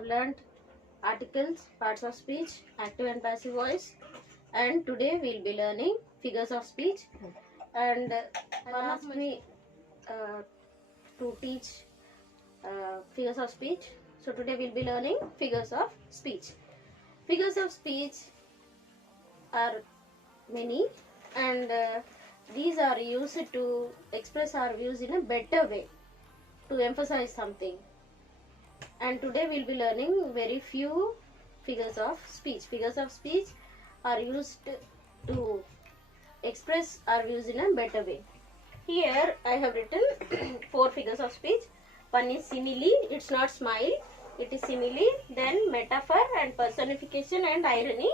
have learnt articles, parts of speech, active and passive voice, and today we'll be learning figures of speech. And one asked me to teach figures of speech. So today we'll be learning figures of speech. Figures of speech are many, and these are used to express our views in a better way, to emphasize something. And today we'll be learning very few figures of speech. Figures of speech are used to express our views in a better way. Here I have written 4 figures of speech. One is simile, it's not smile, it is simile. Then metaphor and personification and irony.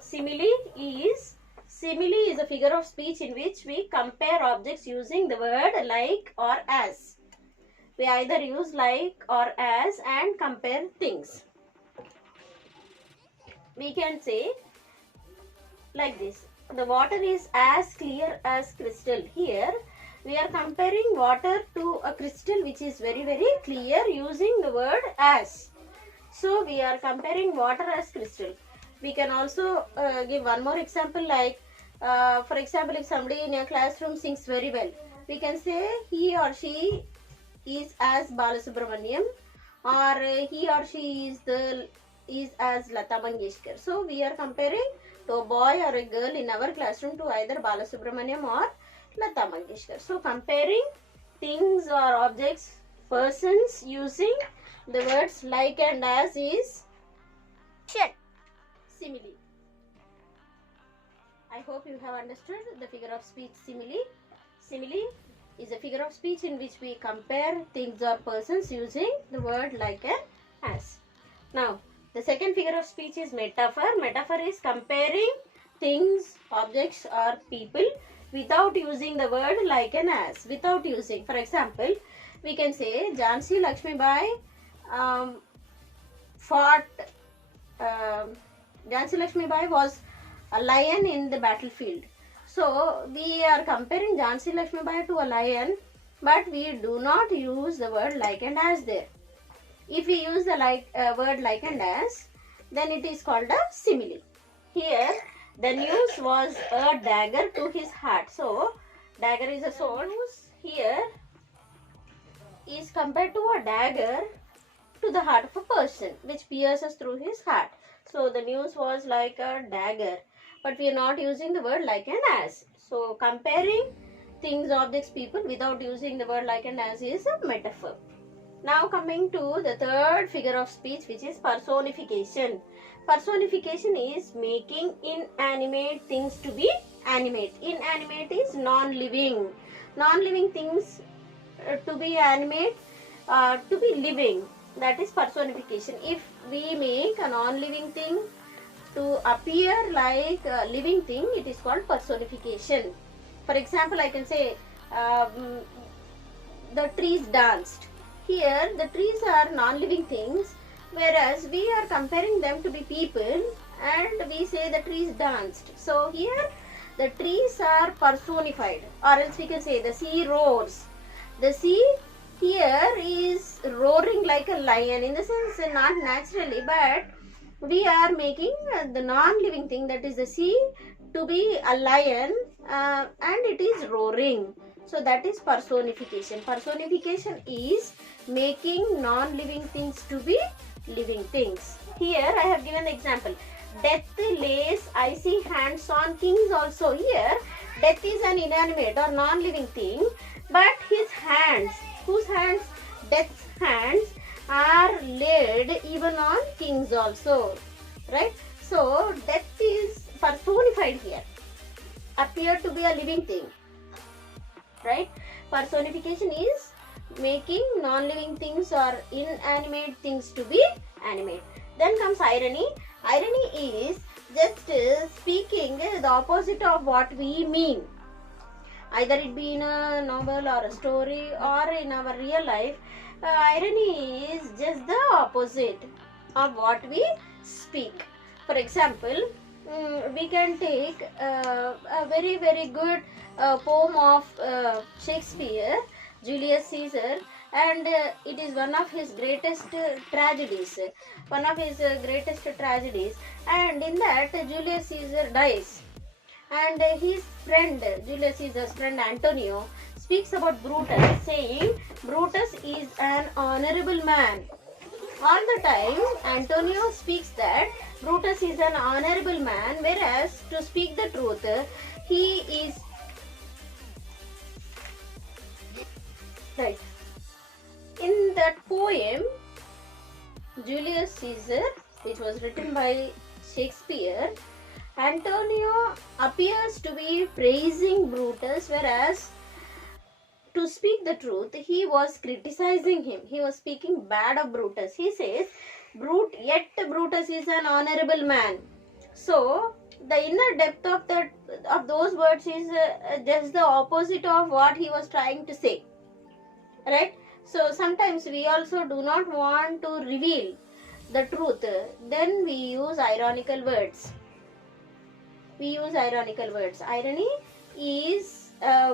Simile is a figure of speech in which we compare objects using the word like or as. We either use like or as and compare things. We can say like this: the water is as clear as crystal. Here we are comparing water to a crystal which is very clear using the word as. So we are comparing water as crystal. We can also give one more example, like for example, if somebody in a classroom sings very well, we can say he or she is as Balasubramaniam, or he or she is as Lata Mangeshkar. So we are comparing to a boy or a girl in our classroom to either Balasubramaniam or Lata Mangeshkar. So comparing things or objects, persons using the words like and as is simile. I hope you have understood the figure of speech simile. Simile is a figure of speech in which we compare things or persons using the word like and as. Now, the second figure of speech is metaphor. Metaphor is comparing things, objects or people without using the word like and as. Without using, for example, we can say Jhansi Lakshmi Bai fought. Jhansi Lakshmi Bai was a lion in the battlefield. So we are comparing Jhansi Lakshmi Bai to a lion, but we do not use the word like and as there. If we use the word like and as, then it is called a simile. Here the news was a dagger to his heart. So dagger is a sword. Here is compared to a dagger to the heart of a person, which pierces through his heart. So the news was like a dagger, but we are not using the word like and as. So comparing things, objects, people without using the word like and as is a metaphor. Now coming to the third figure of speech, which is personification. Personification is making inanimate things to be animate. Inanimate is non-living. Non-living things to be animate, to be living. That is personification. If we make a non-living thing to appear like a living thing, it is called personification. For example, I can say the trees danced. Here the trees are non-living things, whereas we are comparing them to be people and we say the trees danced. So here the trees are personified, or else we can say the sea roars. The sea here is roaring like a lion, in the sense not naturally, but we are making the non-living thing, that is the sea, to be a lion, and it is roaring. So that is personification. Personification is making non-living things to be living things. Here I have given the example: death lays icy hands on kings also. Here death is an inanimate or non-living thing, but his hands, whose hands? Death's hands are laid even on kings also, right? So death is personified here, appear to be a living thing, right? Personification is making non-living things or inanimate things to be animate. Then comes irony. Irony is just speaking the opposite of what we mean, either it be in a novel or a story or in our real life. Irony is just the opposite of what we speak. For example, we can take a very good poem of Shakespeare, Julius Caesar, and it is one of his greatest tragedies. And in that, Julius Caesar dies, and his friend, Julius Caesar's friend Antonio, speaks about Brutus, saying Brutus is an honorable man. All the time, Antonio speaks that Brutus is an honorable man, whereas to speak the truth, he is right. In that poem, Julius Caesar, which was written by Shakespeare, Antonio appears to be praising Brutus, whereas to speak the truth, he was criticizing him. He was speaking bad of Brutus. He says, yet Brutus is an honorable man. So the inner depth of those words is just the opposite of what he was trying to say, right? So sometimes we also do not want to reveal the truth. Then we use ironical words. Irony is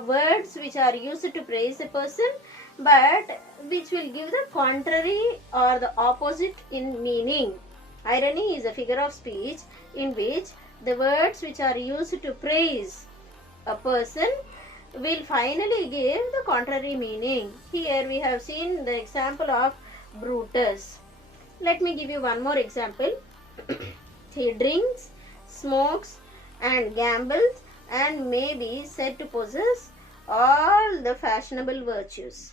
words which are used to praise a person, but which will give the contrary or the opposite in meaning. Irony is a figure of speech in which the words which are used to praise a person will finally give the contrary meaning. Here we have seen the example of Brutus. Let me give you one more example. He drinks, smokes, and gambles, and may be said to possess all the fashionable virtues.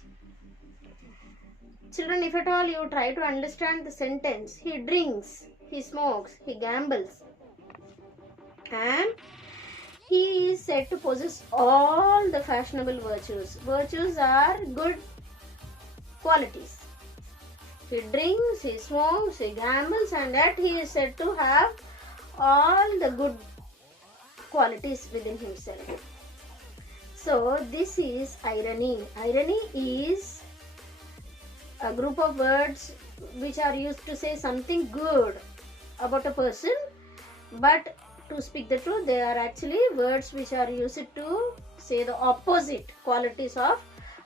Children, if at all you try to understand the sentence, he drinks, he smokes, he gambles, and he is said to possess all the fashionable virtues. Virtues are good qualities. He drinks, he smokes, he gambles, and that he is said to have all the good qualities within himself. So this is irony. Irony is a group of words which are used to say something good about a person, but to speak the truth, they are actually words which are used to say the opposite qualities of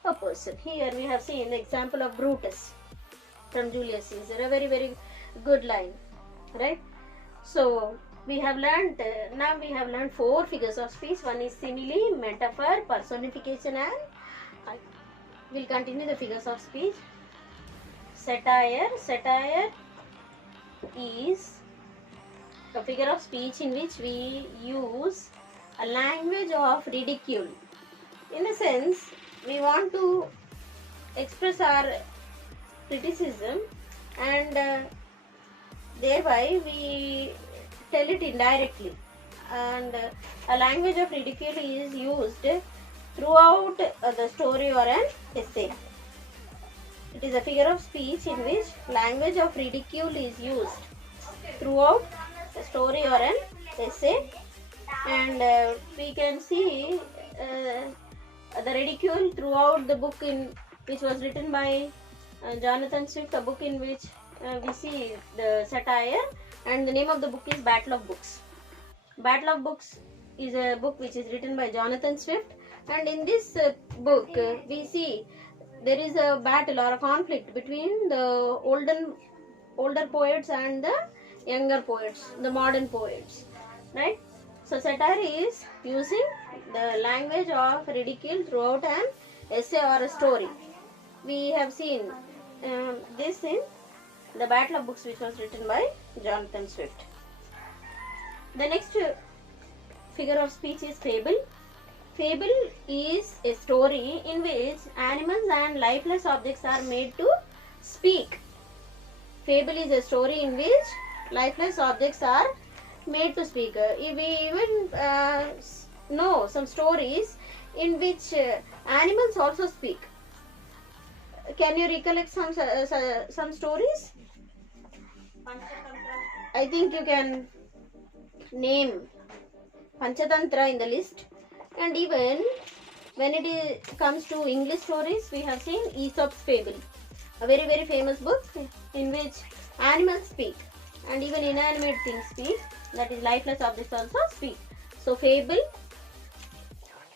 a person. Here we have seen the example of Brutus from Julius Caesar, a very, very good line, right? So we have learned, now we have learned 4 figures of speech. One is simile, metaphor, personification, and we'll continue the figures of speech. Satire. Satire is a figure of speech in which we use a language of ridicule. In a sense, we want to express our criticism, and thereby we tell it indirectly, and a language of ridicule is used throughout the story or an essay. It is a figure of speech in which language of ridicule is used throughout a story or an essay, and we can see the ridicule throughout the book which was written by Jonathan Swift, a book in which we see the satire, and the name of the book is Battle of Books. Battle of Books is a book which is written by Jonathan Swift, and in this book we see there is a battle or a conflict between the older poets and the younger poets, the modern poets, right? So satire is using the language of ridicule throughout an essay or a story. We have seen this in the Battle of Books, which was written by Jonathan Swift. The next figure of speech is fable. Fable is a story in which animals and lifeless objects are made to speak. Fable is a story in which lifeless objects are made to speak. We even know some stories in which animals also speak. Can you recollect some stories? I think you can name Panchatantra in the list. And even when it comes to English stories, we have seen Aesop's Fable, a very, very famous book in which animals speak and even inanimate things speak, that is lifeless objects also speak. So fable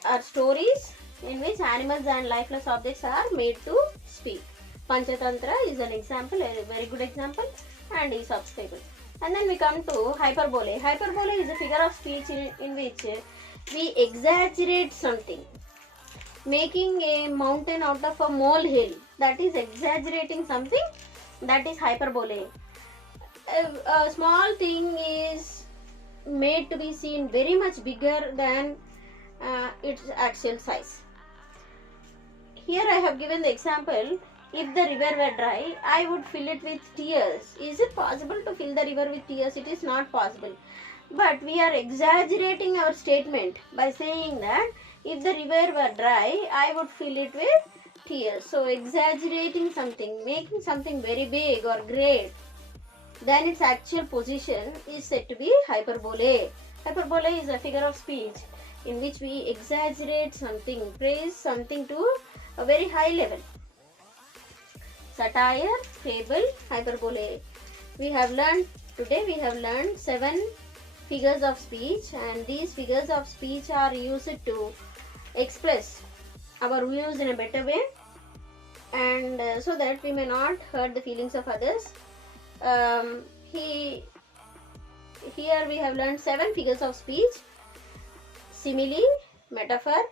are stories in which animals and lifeless objects are made to speak. Panchatantra is an example, a very good example, and Aesop's fable. And then we come to hyperbole. Hyperbole is a figure of speech in which we exaggerate something. Making a mountain out of a molehill, that is exaggerating something, that is hyperbole. A small thing is made to be seen very much bigger than its actual size. Here I have given the example, if the river were dry, I would fill it with tears. Is it possible to fill the river with tears? It is not possible. But we are exaggerating our statement by saying that if the river were dry, I would fill it with tears. So exaggerating something, making something very big or great than its actual position is said to be hyperbole. Hyperbole is a figure of speech in which we exaggerate something, praise something to a very high level. Satire, fable, hyperbole. Today we have learned 7 figures of speech, and these figures of speech are used to express our views in a better way, and so that we may not hurt the feelings of others. Here we have learned 7 figures of speech: simile, metaphor,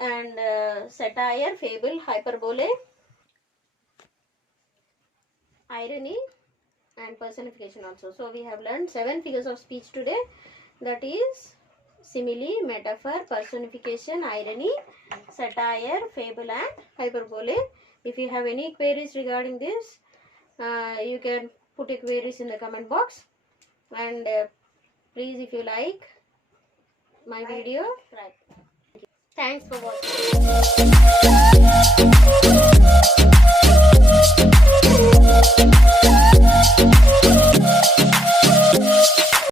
and satire, fable, hyperbole, irony, and personification also. So we have learned 7 figures of speech today, that is simile, metaphor, personification, irony, satire, fable, and hyperbole. If you have any queries regarding this, you can put your queries in the comment box, and please, if you like my video, thanks for watching.